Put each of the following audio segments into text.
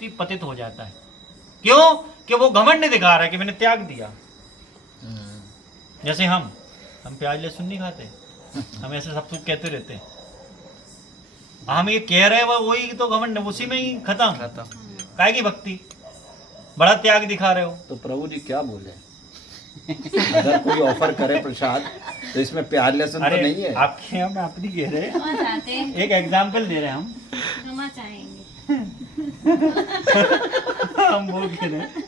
व्यक्ति पतित हो जाता है। क्यों? कि वो घमंड दिखा रहा है कि मैंने त्याग दिया। जैसे हम प्याज लहसुन नहीं खाते, हम ऐसे सब कुछ कहते रहते हैं, हम ये कह रहे हैं वही तो घमंड, उसी में ही खत्म। काहे की भक्ति, बड़ा त्याग दिखा रहे हो। तो प्रभु जी क्या बोले, अगर कोई ऑफर करे प्रसाद तो इसमें प्याज लहसुन तो नहीं है। आपके यहाँ में अपनी कह रहे हैं, एक एग्जाम्पल दे रहे हैं हम। क्षमा चाहेंगे। हम वो कह रहे हैं,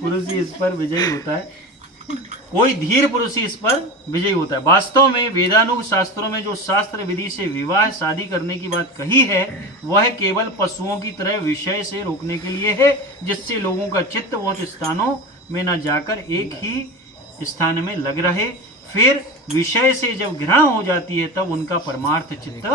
पुरुष ही इस पर विजयी होता है, कोई धीर पुरुष ही इस पर विजयी होता है। वास्तव में वेदानुग शास्त्रों में जो शास्त्र विधि से विवाह शादी करने की बात कही है, वह केवल पशुओं की तरह विषय से रोकने के लिए है, जिससे लोगों का चित्त बहुत स्थानों में न जाकर एक ही स्थान में लग रहे। फिर विषय से जब घृणा हो जाती है तब उनका परमार्थ चित्त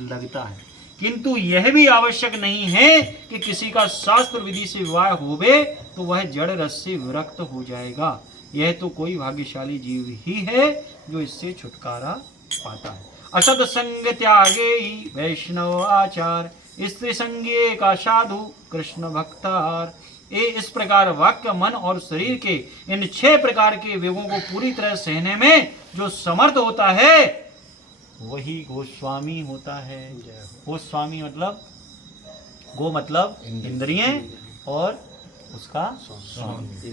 लगता है। किंतु यह भी आवश्यक नहीं है कि किसी का शास्त्र विधि से विवाह होवे तो वह जड़ रस से विरक्त हो जाएगा। यह तो कोई भाग्यशाली जीव ही है जो इससे छुटकारा पाता है। असत संग त्यागे ही वैष्णव आचार, स्त्री संगे का साधु कृष्ण भक्तार। इस प्रकार वाक्य, मन और शरीर के इन 6 प्रकार के वेगों को पूरी तरह सहने में जो समर्थ होता है वही गोस्वामी होता है। गोस्वामी मतलब गो मतलब इंद्रियें और उसका स्वामी,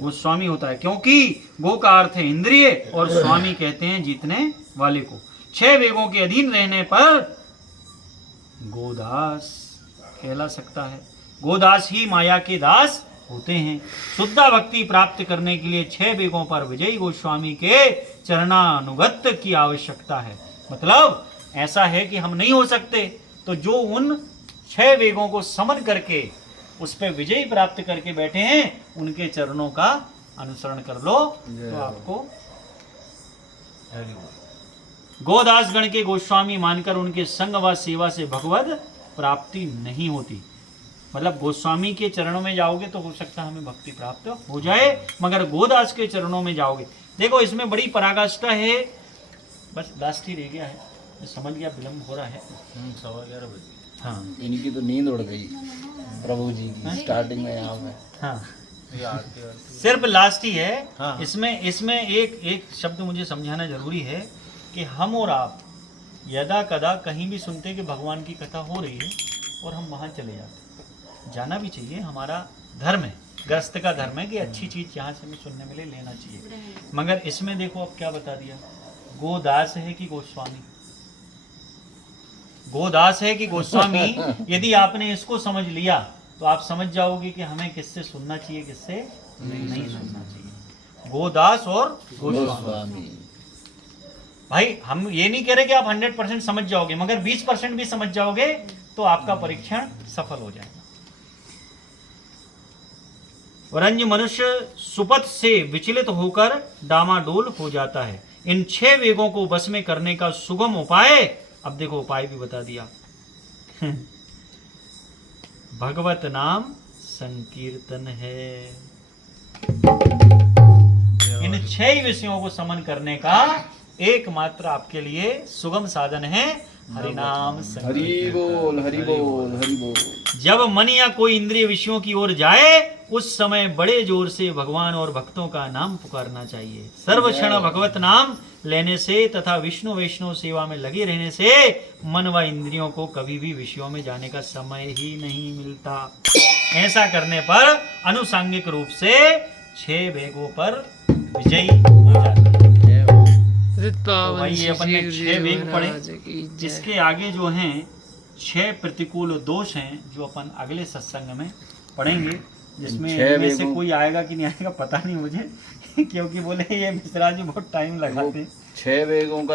गोस्वामी होता है। क्योंकि गो का अर्थ है इंद्रिय और स्वामी कहते हैं जीतने वाले को। 6 वेगों के अधीन रहने पर गोदास कहला सकता है। गोदास ही माया के दास होते हैं। शुद्धा भक्ति प्राप्त करने के लिए 6 वेगों पर विजयी गोस्वामी के चरणानुगत्य की आवश्यकता है। मतलब ऐसा है कि हम नहीं हो सकते, तो जो उन 6 वेगों को समन करके उस पर विजयी प्राप्त करके बैठे हैं उनके चरणों का अनुसरण कर लो तो आपको गोदास गण के गोस्वामी मानकर उनके संग व सेवा से भगवत प्राप्ति नहीं होती। मतलब गोस्वामी के चरणों में जाओगे तो हो सकता है हमें भक्ति प्राप्त हो जाए, मगर गोदास के चरणों में जाओगे। देखो इसमें बड़ी पराकाष्ठा है। बस लास्ट ही रह गया है, मैं समझ गया विलम्ब हो रहा है। 11:15 बजे। हाँ, इनकी तो नींद उड़ गई प्रभु जी की स्टार्टिंग में यहाँ में। हाँ, सिर्फ लास्ट ही है। हाँ। इसमें एक शब्द मुझे समझाना जरूरी है कि हम और आप यदा कदा कहीं भी सुनते हैं कि भगवान की कथा हो रही है और हम वहाँ चले जाते हैं। जाना भी चाहिए, हमारा धर्म है, गृहस्थ का धर्म है कि अच्छी चीज यहाँ से हमें सुनने मिले लेना चाहिए। मगर इसमें देखो अब क्या बता दिया, गोदास है कि गोस्वामी। गोदास है कि गोस्वामी, यदि आपने इसको समझ लिया तो आप समझ जाओगे कि हमें किससे सुनना चाहिए, किससे नहीं सुनना चाहिए। गोदास और गोस्वामी। भाई हम ये नहीं कह रहे कि आप 100% समझ जाओगे, मगर 20% भी समझ जाओगे तो आपका परीक्षण सफल हो जाएगा। वरंज मनुष्य सुपथ से विचलित होकर डामाडोल हो जाता है। इन 6 वेगों को बस में करने का सुगम उपाय, अब देखो उपाय भी बता दिया। भगवत नाम संकीर्तन है। इन 6 विषयों को समन करने का एकमात्र आपके लिए सुगम साधन है हरिनाम संकीर्तन। हरि बोल हरि बोल हरि बोल। जब मन या कोई इंद्रिय विषयों की ओर जाए उस समय बड़े जोर से भगवान और भक्तों का नाम पुकारना चाहिए। सर्व क्षण भगवत नाम लेने से तथा विष्णु वैष्णव सेवा में लगे रहने से मन व इंद्रियों को कभी भी विषयों में जाने का समय ही नहीं मिलता। ऐसा करने पर अनुसांगिक रूप से 6 वेगों पर विजयी हो जाते हैं। तो भाई अपन ने 6 वेग पढ़े। इसके आगे जो हैं 6 प्रतिकूल दोष हैं जो अपन अगले सत्संग में पढ़ेंगे, जिसमें इनमें से कोई आएगा कि नहीं आएगा पता नहीं मुझे क्योंकि बोले ये मिश्रा जी बहुत टाइम लगाते हैं। 6 वेगों का